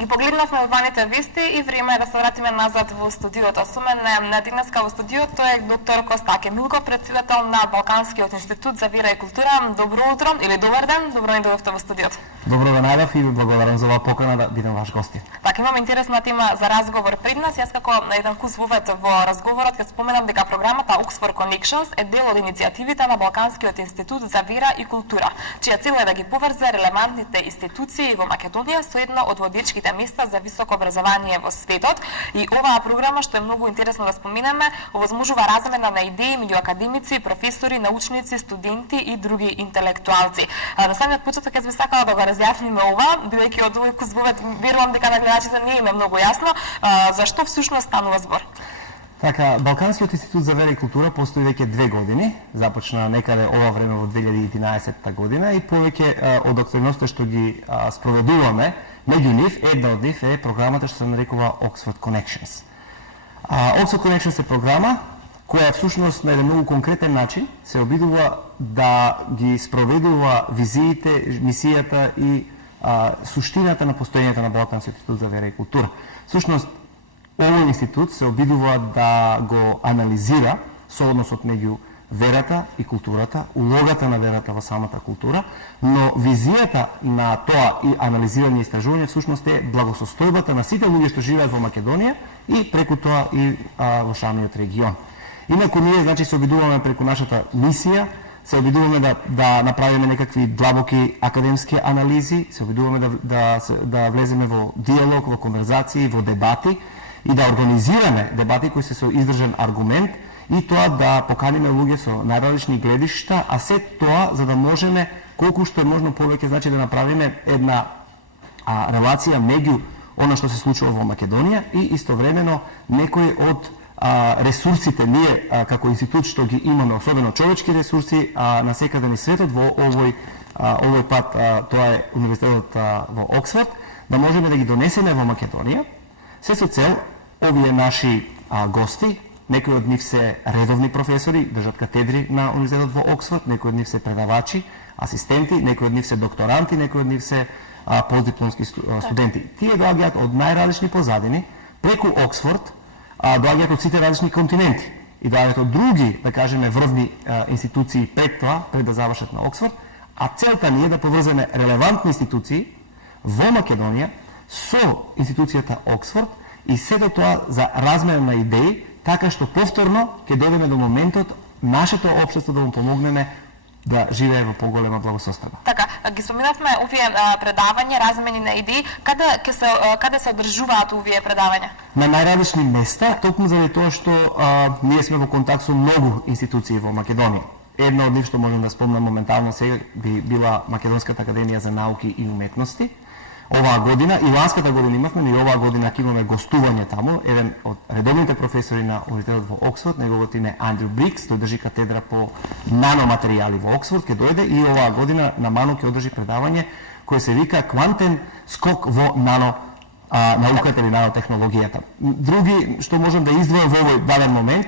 Ги погледнавме урбаните вести и време е да се вратиме назад во студиото. Со мене денеска во студиото е доктор Костаке Милков, председател на Балканскиот институт за вера и култура. Добро утро или добар ден, добро ни дојдовте во студиото. Добро да најдов и ви благодарам за оваа покана да бидам ваш гости. Така, имам интересна тема за разговор пред нас. Јас како на еден кус вовет во разговорот ќе споменам дека програмата Oxford Connections е дел од иницијативите на Балканскиот институт за вера и култура, чија цел е да ги поврзе релевантните институции во Македонија со едно од водичките места за високо образование во светот. И оваа програма, што е многу интересно да споменеме, овозможува размена на идеи меѓу академици, професори, научници, студенти и други интелектуалци. На самиот почеток јас би сакала да го разјасниме ова, бидејќи од овој кус вовет верувам дека на гледачите не им е многу јасно, зашто всушност станува збор. Така, Балканскиот институт за вера и култура постои веќе 2 години, започна некаде ова време во 2011 година и повеќе од активностите што ги спроведуваме, меѓу нив, една од нив е програмата што се нарекува Oxford Connections. Oxford Connections е програма која всушност на еден многу конкретен начин се обидува да ги спроведува визиите, мисијата и суштината на постоењето на Балканскиот институт за вера и култура. Всушност, овој институт се обидува да го анализира соодносот меѓу верата и културата, улогата на верата во самата култура, но визијата на тоа и анализирање и истражување всушност е благосостојбата на сите луѓе што живеат во Македонија и преку тоа и во самиот регион. Инаку ние, значи, се обидуваме преку нашата мисија, се обидуваме да направиме некакви длабоки академски анализи, се обидуваме да влеземе во диалог, во конверзации, во дебати и да организираме дебати кои се со издржан аргумент и тоа да поканиме луѓе со најразлични гледишта, а се тоа за да можеме колку што е можно повеќе, значи, да направиме една релација меѓу она што се случува во Македонија и истовремено некои од ресурсите ние како институт што ги имаме, особено човечки ресурси, на секаде низ светот, во овој пат тоа е универзитетот во Оксфорд, да можеме да ги донесеме во Македонија, се со цел овие наши гости, некои од нив се редовни професори, држат катедри на универзитетот во Оксфорд, некои од нив се предавачи, асистенти, некои од нив се докторанти, некои од нив се постдипломски студенти. Тие доаѓаат од најразлични позадини, преку Оксфорд, доаѓаат од сите различни континенти и доаѓаат од други, да кажеме, врвни институции пред тоа, пред да завршат на Оксфорд, а целта ни е да поврземе релевантни институции во Македонија со институцијата Оксфорд и сето тоа за размена на идеи, така што повторно ќе дојдеме до моментот нашето општество да му помогнеме да живее во поголема благосостојба. Така, ги споменавме овие предавања, размени на идеи, каде се одржуваат овие предавања? На најразлични места, токму заради тоа што ние сме во контакт со многу институции во Македонија. Една од нив што можам да спомнам моментално сега би била Македонската академија за науки и уметности. Оваа година и ланската година имавме, но и оваа година ќе имаме гостување таму, еден од редовните професори на универзитетот во Оксфорд, неговото име е Андрю Брикс, тој држи катедра по наноматеријали во Оксфорд, ќе дојде и оваа година на МАНУ ќе одржи предавање кое се вика Квантен скок во науката или нанотехнологијата. Други што можам да издвојам во овој даден момент,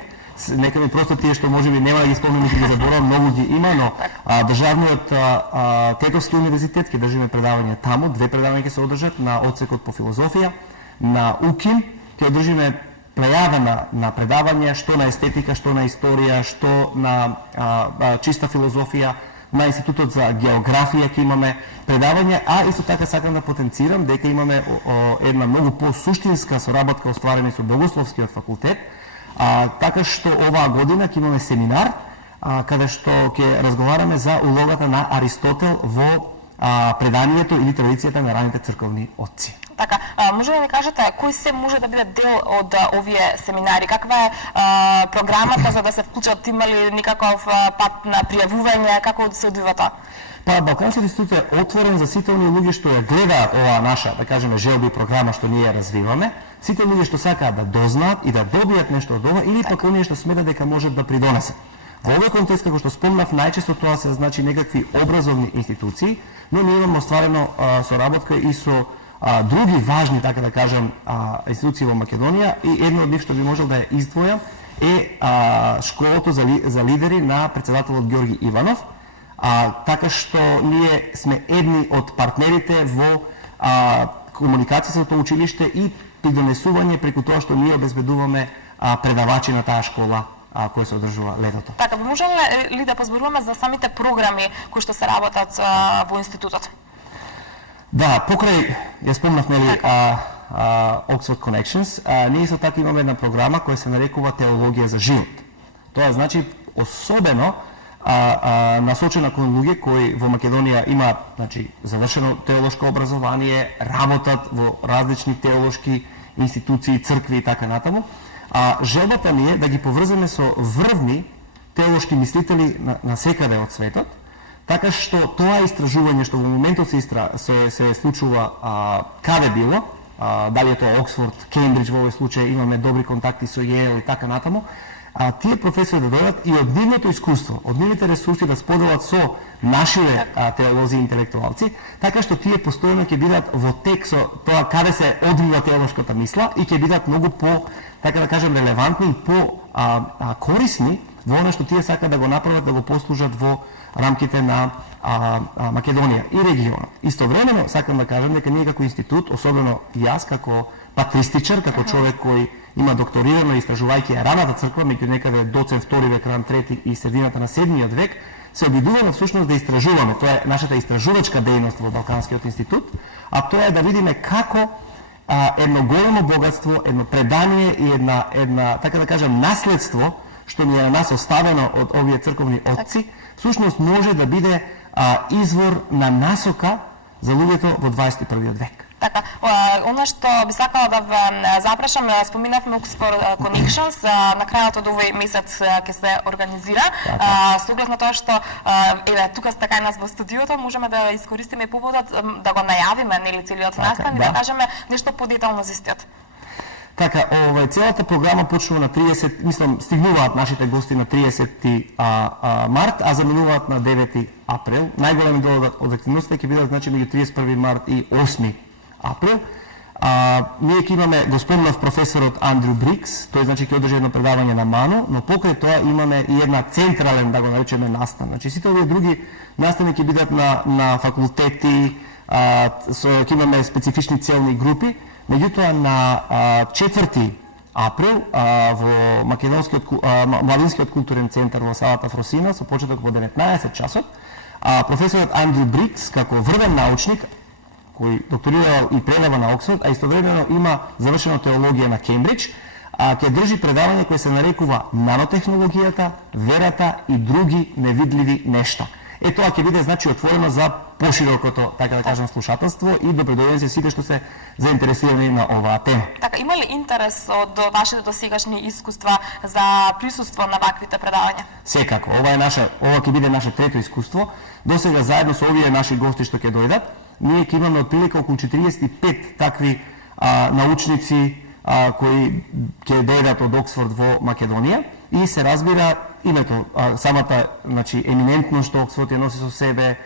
нека ми просто тие што можеби нема да ги спомнам и ги заборавам, многу ги има, но државниот Тетовски универзитет ќе држиме предавање таму, 2 предавања ќе се одржат на одсекот по филозофија, на УКИМ ќе одржиме плејада на предавања што на естетика, што на историја, што на чиста филозофија, на Институтот за географија ќе имаме предавања, а исто така сакам да потенцирам дека имаме една многу посуштинска соработка остварена со Богословскиот факултет, така што оваа година ќе имаме семинар каде што ќе разговараме за улогата на Аристотел во преданието или традицијата на раните црковни отци. Така, може да ни кажете кој се може да биде дел од овие семинари? Каква е програмата за да се вклучат? Има ли никаков пат на пријавување? Како се одвива тоа? Па, Балканскиот институт е отворен за сите оние луѓе што ја гледаат оваа наша, да кажеме, желби програма што ние развиваме, сите луѓе што сакаат да дознаат и да добијат нешто од ова, или пак оние што сметат дека можат да придонесат. Во овој контекст, како што спомнав, најчесто тоа се значи некакви образовни институции, но ние имаме остварено соработка и со други важни, така да кажам, институции во Македонија и едно од нив што би можел да ја издвојам е школото за лидери на председателот Ѓорги Иванов, така што ние сме едни од партнерите во комуникацијското училиште и придонесување преку тоа што ние обезбедуваме предавачи на таа школа која се одржува летото. Така, можеме ли да позборуваме за самите програми кои што се работат во институтот? Да, покрај, ја спомнав, нели, Oxford Connections, ние исто така имаме една програма која се нарекува Теологија за живот. Тоа значи особено насочена кон луѓе кои во Македонија имаат, значи, завршено теолошко образование, работат во различни теолошки институции, цркви и така натаму. Желбата ни е да ги поврземе со врвни теолошки мислители на секаде од светот, така што тоа истражување што во моментот се случува каде било, дали е тоа Оксфорд, Кембридж во овој случај, имаме добри контакти со Йейл и така натаму, тие професори да дојдат и од нивното искуство, од нивните ресурси да споделат со нашите теолози и интелектуалци, така што тие постојано ќе бидат во тек со тоа каде се одвива теолошката мисла и ќе бидат многу по, така да кажем, релевантни и по корисни во оно што тие сакаат да го направат, да го послужат во рамките на Македонија и регионот. Истовремено сакам да кажам дека ние како институт, особено јас како патристичар, како човек кој има докторирано истражувајќи раната црква, меѓу некаде доцент втори век, ран трети и средината на 7-миот век, се обидуваме всушност да истражуваме. Тоа е нашата истражувачка дејност во Балканскиот институт, а тоа е да видиме како едно големо богатство, едно предание и една така да кажем наследство што ни е на нас оставено од овие црковни отци, всушност може да биде извор на насока за луѓето во 21 век. Така, она што би сакала да ве запрашам, споминавме Oxford Connections, на крајот од овој месец ќе се организира. Со оглед на тоа што еве тука сте кај нас во студиото, можеме да искористиме поводот да го најавиме, нели, целиот настан и да кажеме нешто подетално за истиот. Така, целата програма почнува на 30, мислам, стигнуваат нашите гости на 30 март, а заминуваат на 9 април. Најголем дел од активностите ќе бидат, значи, меѓу 31 март и 8 април. Ние ќе имаме, го спомнав, професорот Андрю Брикс, тој значи ќе одржи едно предавање на Ману, но покрај тоа имаме и една централен, да го наречеме, настан. Значи сите овие други настани ќе бидат на факултети, ќе имаме специфични целни групи. Меѓутоа на 4 април во Младинскиот културен центар во салата Фросина со почеток во 19 часот, професорот Андрю Брикс како врвен научник кој докторирал и предава на Оксфорд, а истовремено има завршено теологија на Кембридж, ќе држи предавање кој се нарекува Нанотехнологијата, верата и други невидливи нешта. Тоа ќе биде, значи, отворено за поширокото, така да кажам, слушателство и добредојдени се сите што се заинтересирани на оваа тема. Така, има ли интерес од вашите досегашни искуства за присуство на ваквите предавања? Секако, ова ќе биде наше трето искуство. Досега заедно со овие наши гости што ќе дојдат, ние ќе имаме отприлика околу 45 такви научници кои ќе дојдат од Оксфорд во Македонија и се разбира името, самата, значи, еминентност што Оксфорд ја носи со себе,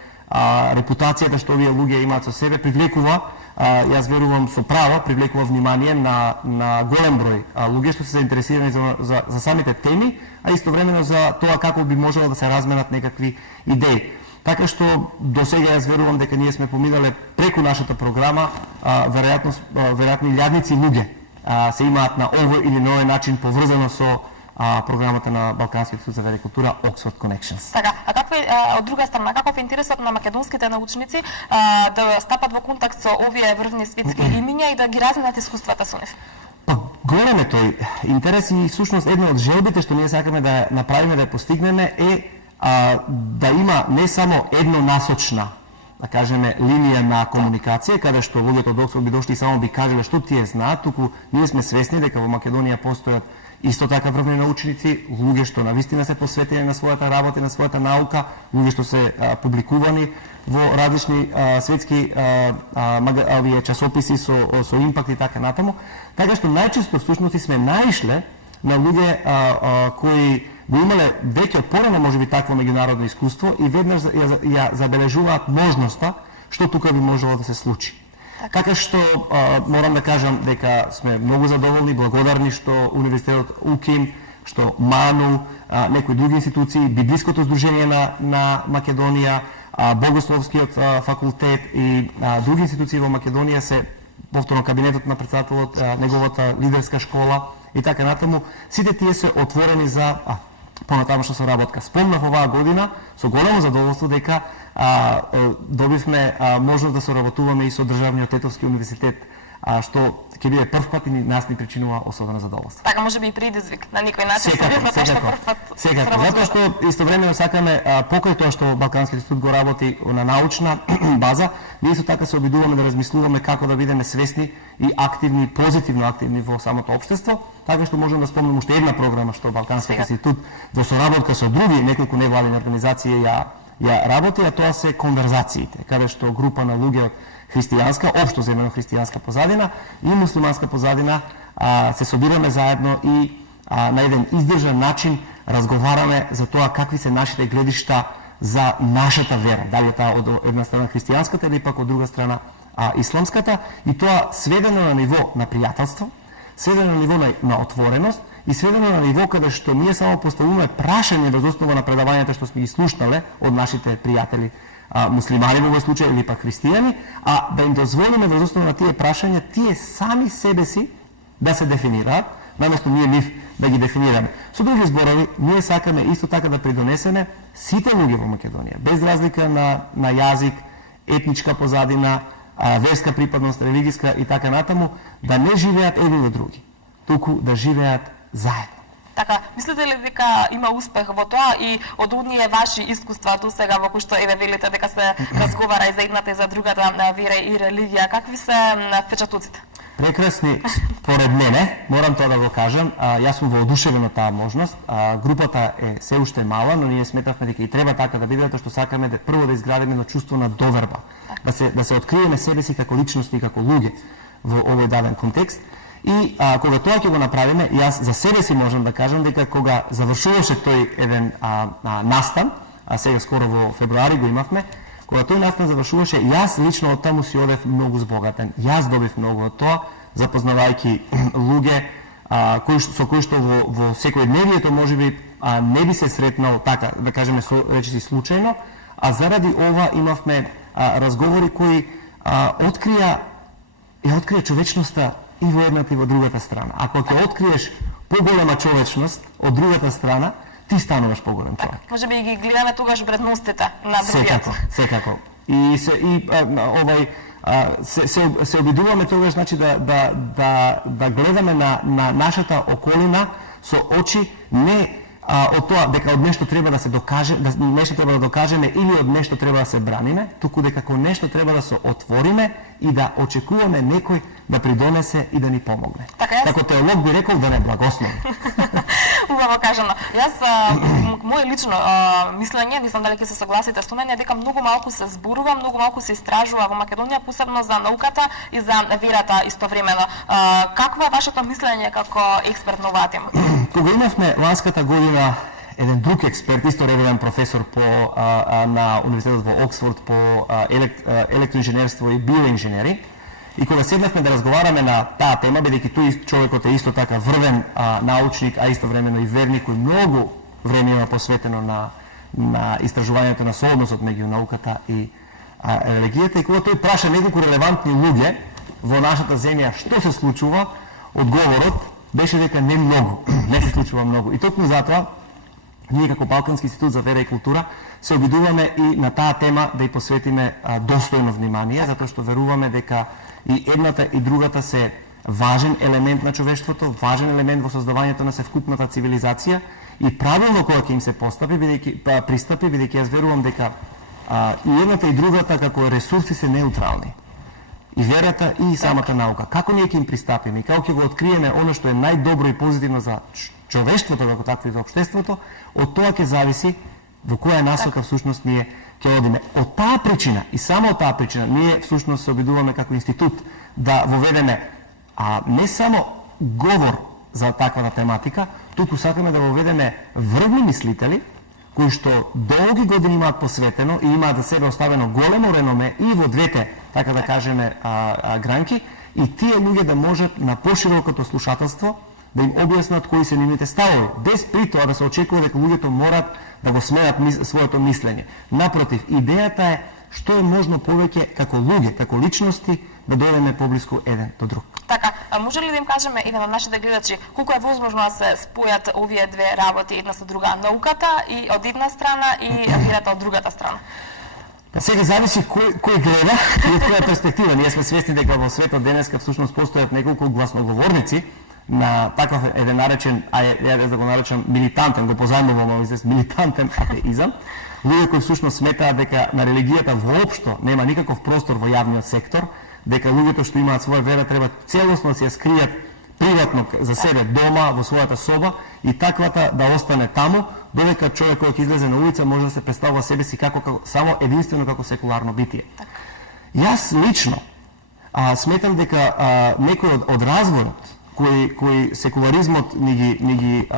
репутацијата што овие луѓе имаат со себе, привлекува, јас верувам со право, привлекува внимание на голем број луѓе што се заинтересирани за самите теми, а истовремено за тоа како би можело да се разменат некакви идеи. Така што до сега јас верувам дека ние сме поминале преку нашата програма, веројатно илјадници луѓе се имаат на овој или на овој начин поврзано со програмата на Балканскиот институт за вера и култура Oxford Connections. Така, од друга страна, каков е интересот на македонските научници да стапат во контакт со овие врвни светски имиња и да ги разменат искуствата со нив? Голем е тој интерес и всушност една од желбите што ние сакаме да направиме, да ја постигнеме е да има не само еднонасочна, да кажеме, линија на комуникација, каде што луѓето од Оксфорд би дошли и само би кажале што тие знаат, туку ние сме свесни дека во Македонија постојат исто така врвни научници, луѓе што навистина се посветени на својата работа и на својата наука, луѓе што се публикувани во различни светски часописи со импакт и така натаму. Така што најчесто всушност сме наишле на луѓе кои го имале веќе од порано можеби такво меѓународно искуство и веднаш ја забележуваат можноста што тука би можело да се случи. Така што морам да кажам дека сме многу задоволни, благодарни што Универзитетот УКИМ, што МАНУ, некои други институции, Библиското здружение на Македонија, Богословскиот факултет и други институции во Македонија се повторно кабинетот на председателот, неговата лидерска школа и така натаму, сите тие се отворени за понатамошна соработка. Спомнав оваа година со големо задоволство дека добивме можност да соработуваме и со државниот Тетовски универзитет, што ќе биде прв пат и нас ни причинува особено задоволство. Така може би и предизвик на некој начин. Секако, затоа што истовремено сакаме покрај тоа што Балкански институт го работи на научна база, ние исто така се обидуваме да размислуваме како да бидеме свесни и активни, позитивно активни во самото општество, така што можам да спомнам уште една програма што Балкански институт во соработка со други неколку невладини организации ја работи, а тоа се конверзациите, каде што група на луѓе од христијанска, општо земено христијанска позадина и муслиманска позадина се собираме заедно и на еден издржан начин разговараме за тоа какви се нашите гледишта за нашата вера, дали таа од една страна христијанската или пак од друга страна исламската, и тоа сведено на ниво на пријателство, сведено на ниво на отвореност и сведено на ниво каде што ние само поставуваме прашање врз основа на предавањата што сме ги слушнале од нашите пријатели муслимани во овој случај или пак христијани, а да им дозволиме врз основа на тие прашања тие сами себе си да се дефинираат, наместо ние нив да ги дефинираме. Со други зборови, ние сакаме исто така да придонесеме сите луѓе во Македонија, без разлика на јазик, етничка позадина, верска припадност, религиска и така натаму, да не живеат едни до други, туку да живеат заедно. Така, мислите ли дека има успех во тоа и од оние ваши искуства до сега во кои што еве велите дека се разговара и за едната и за другата вера и религија, какви се впечатоците? Прекрасни, според мене, морам тоа да го кажам, јас сум воодушевен од таа можност. Групата е се уште мала, но ние сметавме дека и треба така да биде, што сакаме да прво да изградиме едно чувство на доверба, да се откриеме себе си како личности и како луѓе во овој даден контекст. И кога тоа ќе го направиме, јас за себе си можам да кажам дека кога завршуваше тој еден настан, а сега скоро во февруари го имавме, кога тој настан завршуваше, јас лично од таму си одев многу збогатен. Јас добив многу од тоа, запознавајќи луѓе со кои што во секојдневието можеби не би се сретнал така, да кажеме речиси случајно, а заради ова имавме разговори кои открија човечноста и во едната и во другата страна. Ако ќе откриеш поголема човечност од другата страна, ти стануваш поголем човек. Може би ги гледаме тогаш вредностите на другиот. Секако. И се обидуваме тогаш, значи да гледаме на нашата околина со очи не од тоа дека од нешто треба да се докаже, нешто треба да докажеме или од нешто треба да се браниме, туку дека кон нешто треба да се отвориме и да очекуваме некој да придонесе и да ни помогне. Како теолог би рекол да не благослови. Убаво кажано. Јас, моје лично мислење, не знам дали ќе се согласите со мене, дека многу малку се зборува, многу малку се истражува во Македонија, посебно за науката и за верата истовремено. Какво е вашето мислење како експерт на оваа тема? Кога имавме ланската година еден друг експерт, исто редовен професор на универзитетот во Оксфорд по електроинженерство и биоинженери, и кога седнавме да разговараме на таа тема, бидејќи тој човекот е исто така врвен научник, а истовремено и верник, кој многу време има посветено на истражувањето на соодносот меѓу науката и религијата, и кога тој праша неколку релевантни луѓе во нашата земја што се случува, одговорот беше дека не многу, не се случува многу. И токму затоа, ние како Балкански институт за вера и култура се обидуваме и на таа тема да ја посветиме достојно внимание, затоа што веруваме дека и едната и другата се важен елемент на човештвото, важен елемент во создавањето на севкупната цивилизација, и правилно кога ќе им се пристапи, бидејќи јас верувам дека и едната и другата како ресурси се неутрални. И верата и самата наука. Како ние ќе им пристапиме и како ќе го откриеме оно што е најдобро и позитивно за човештвото како такво и за општеството, од тоа ќе зависи во која насока всушност ние ќе одиме. Од таа причина и само од таа причина ние всушност се обидуваме како институт да воведеме не само говор за таквата тематика, туку сакаме да воведеме врвни мислители кои што долги години имаат посветено и имаат за себе оставено големо реноме и во двете, така да кажеме, гранки, и тие луѓе да можат на поширокото слушателство да им објаснат кои се нивните ставови, без при тоа да се очекува дека луѓето морат да го сменат своето мислење. Напротив, идејата е што е можно повеќе како луѓе, како личности, да дојдеме поблиску еден до друг. Така, може ли да им кажеме и на нашите гледачи колку е возможно да се спојат овие две работи една со друга, науката и од една страна и верата од другата страна? Сега зависи кој гледа и од која перспектива. Ние сме свесни дека во светот денеска всушност постојат неколку гласноговорници на таков еден наречен, ја да го наречам милитантен, го позајмувам овој милитантен атеизам, луѓе кои всушност сметаат дека на религијата воопшто нема никаков простор во јавниот сектор, дека луѓето што имаат своја вера треба целосно да се ја скријат приватно за себе дома, во својата соба и таквата да остане таму, додека човек кој ќе излезе на улица може да се представува себе си како само единствено како секуларно битие. Јас лично сметам дека некој од развојот кој секуларизмот ни ги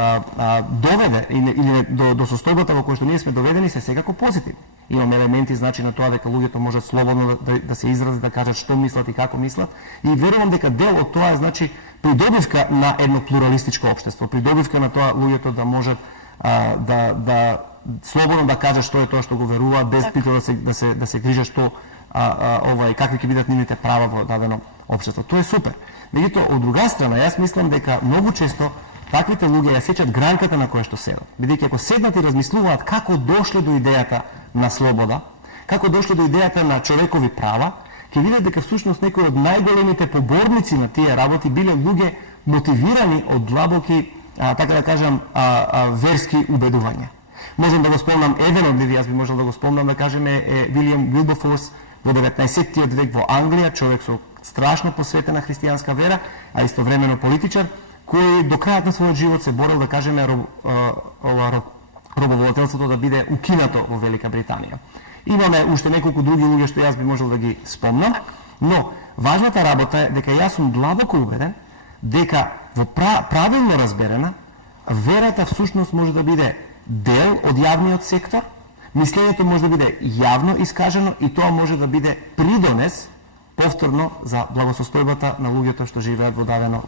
доведе или до состојбата во која што ние сме доведени се секако позитивни. Имаме елементи значи на тоа дека луѓето можат слободно да се изразат, да кажат што мислат и како мислат и верувам дека дел од тоа е значи придобивка на едно плуралистичко општество, придобивка на тоа луѓето да можат да слободно да кажат што е тоа што го веруваат без притоа да се грижат што какви ќе бидат нивните права во дадено општество. Тоа е супер. Меѓутоа, од друга страна, јас мислам дека многу често таквите луѓе ја сечат гранката на која што седат. Бидејќи ако седнат и размислуваат како дошле до идејата на слобода, како дошле до идејата на човекови права, ќе видат дека всушност некои од најголемите поборници на тие работи биле луѓе мотивирани од длабоки, така да кажам, верски убедувања. Можам да го спомнам еден од нив, јас би можел да го спомнам, да кажеме, Вилијам Вилберфорс во 19-тиот век во Англија, човек со страшно посветена христијанска вера, а истовремено политичар, кој до крајот на својот живот се борел да кажеме робовладелството да биде укинато во Велика Британија. Имаме уште неколку други луѓе што јас би можел да ги спомнам, но важната работа е дека јас сум длабоко убеден дека во правилно разберена верата всушност може да биде дел од јавниот сектор, мислењето може да биде јавно искажено и тоа може да биде придонес повторно за благосостојбата на луѓето што живеат во дадено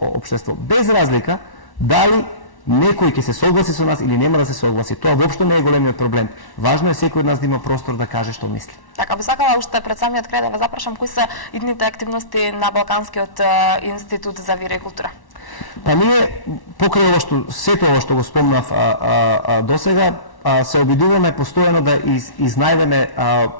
општество. Без разлика дали некој ќе се согласи со нас или нема да се согласи. Тоа воопшто не е големиот проблем. Важно е секој од нас да има простор да каже што мисли. Така, би сакала уште пред самиот крај да ве запрашам кои се идните активности на Балканскиот институт за вера и култура. Па ние покрај ова што сето ова што го спомнав досега се обидуваме постојано да изнајдеме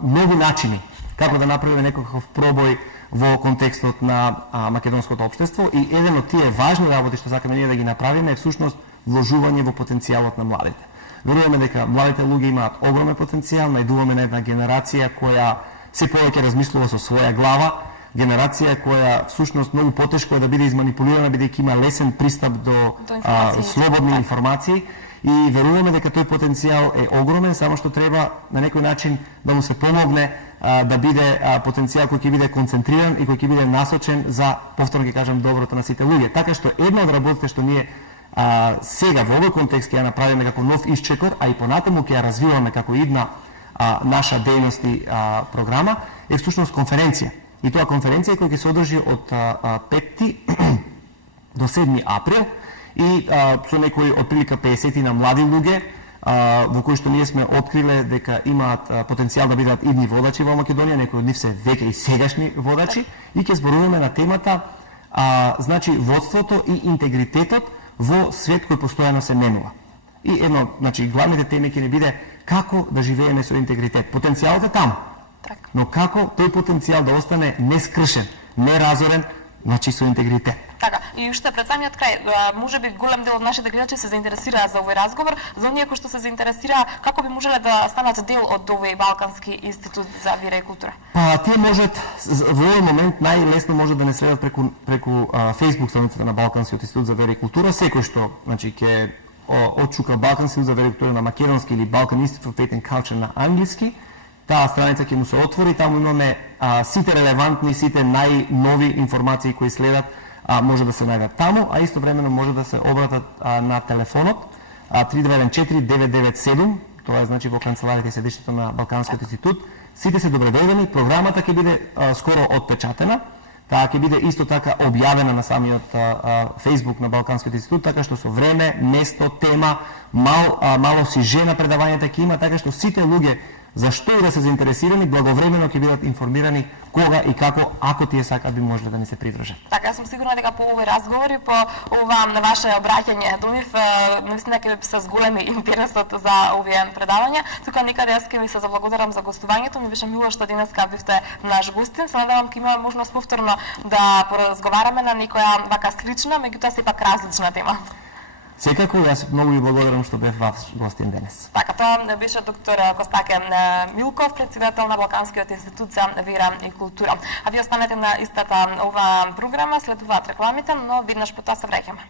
нови начини како да направиме некаков пробој во контекстот на македонското општество и еден од тие важни работи што сакаме ние да ги направиме е всушност вложување во потенцијалот на младите. Веруваме дека младите луѓе имаат огромен потенцијал, најдуваме на една генерација која се повеќе размислува со своја глава, генерација која всушност многу потешко е да биде изманипулирана бидејќи има лесен пристап до слободни информации и веруваме дека тој потенцијал е огромен, само што треба на некој начин да му се помогне да биде потенцијал кој ќе биде концентриран и кој ќе биде насочен за, повторно ќе кажам, доброто на сите луѓе. Така што една од работите што ние сега во овој контекст ќе ја направиме како нов исчекор, а и понатаму ќе ја развиваме како идна наша дејност и програма, е всушност конференција. И тоа конференција која ќе се одржи од 5 до 7 април и со некои отприлика 50 на млади луѓе во кои што ние сме откриле дека имаат потенцијал да бидат идни водачи во Македонија, некои од нив се веќе и сегашни водачи и ќе зборуваме на темата значи водството и интегритетот во свет кој постојано се менува. И едно, значи главните теми ќе ни биде како да живееме со интегритет. Потенцијалот е таму. Но како тој потенцијал да остане нескршен, неразорен, значи со интегритет. Така, и уште пред самиот крај, можеби голем дел од нашите гледачи се заинтересираа за овој разговор, за оние кои што се заинтересираа, како би можеле да станат дел од овој Балкански институт за вера и култура? Па тие можат во овој момент најлесно може да не следат преку Facebook страницата на Балканскиот институт за вера и култура, секој што значи ќе отчука Балкански институт за вера и култура на македонски или Balkan Institute for Faith and Culture на англиски. Таа страница ќе му се отвори, таму имаме сите релевантни, сите најнови информации кои следат, може да се најдат таму, а истовремено може да се обратат на телефонот 3214-997, тоа е значи во канцеларијата и седиштето на Балканскиот институт. Сите се добредојдени, програмата ќе биде скоро отпечатена, таа ќе биде исто така објавена на самиот Facebook на Балканскиот институт, така што со време, место, тема, мало сиже на предавањата ќе има, така што сите луѓе Зашто и да се заинтересирани, благовремено ќе бидат информирани кога и како, ако тие сакаат, би можеле да ни се придружат. Така, јас сум сигурна дека по овој разговор и по ова на ваше обраќање до нив, навистина ќе се зголеми интересот за овие предавања. Тука никаде јас ќе ви се заблагодарам за гостувањето. Ми беше мило што денеска бивте наш гостин. Се надевам ќе имаме можност повторно да поразговараме на некоја вака слична, меѓутоа сепак различна тема. Секако, јас многу ви благодарам што бев ваш гостин денес. Така, тоа беше доктор Костаке Милков, председател на Балканскиот институт за вера и култура. А ви останете на истата ова програма, следуваат рекламите, но веднаш по тоа се враќаме.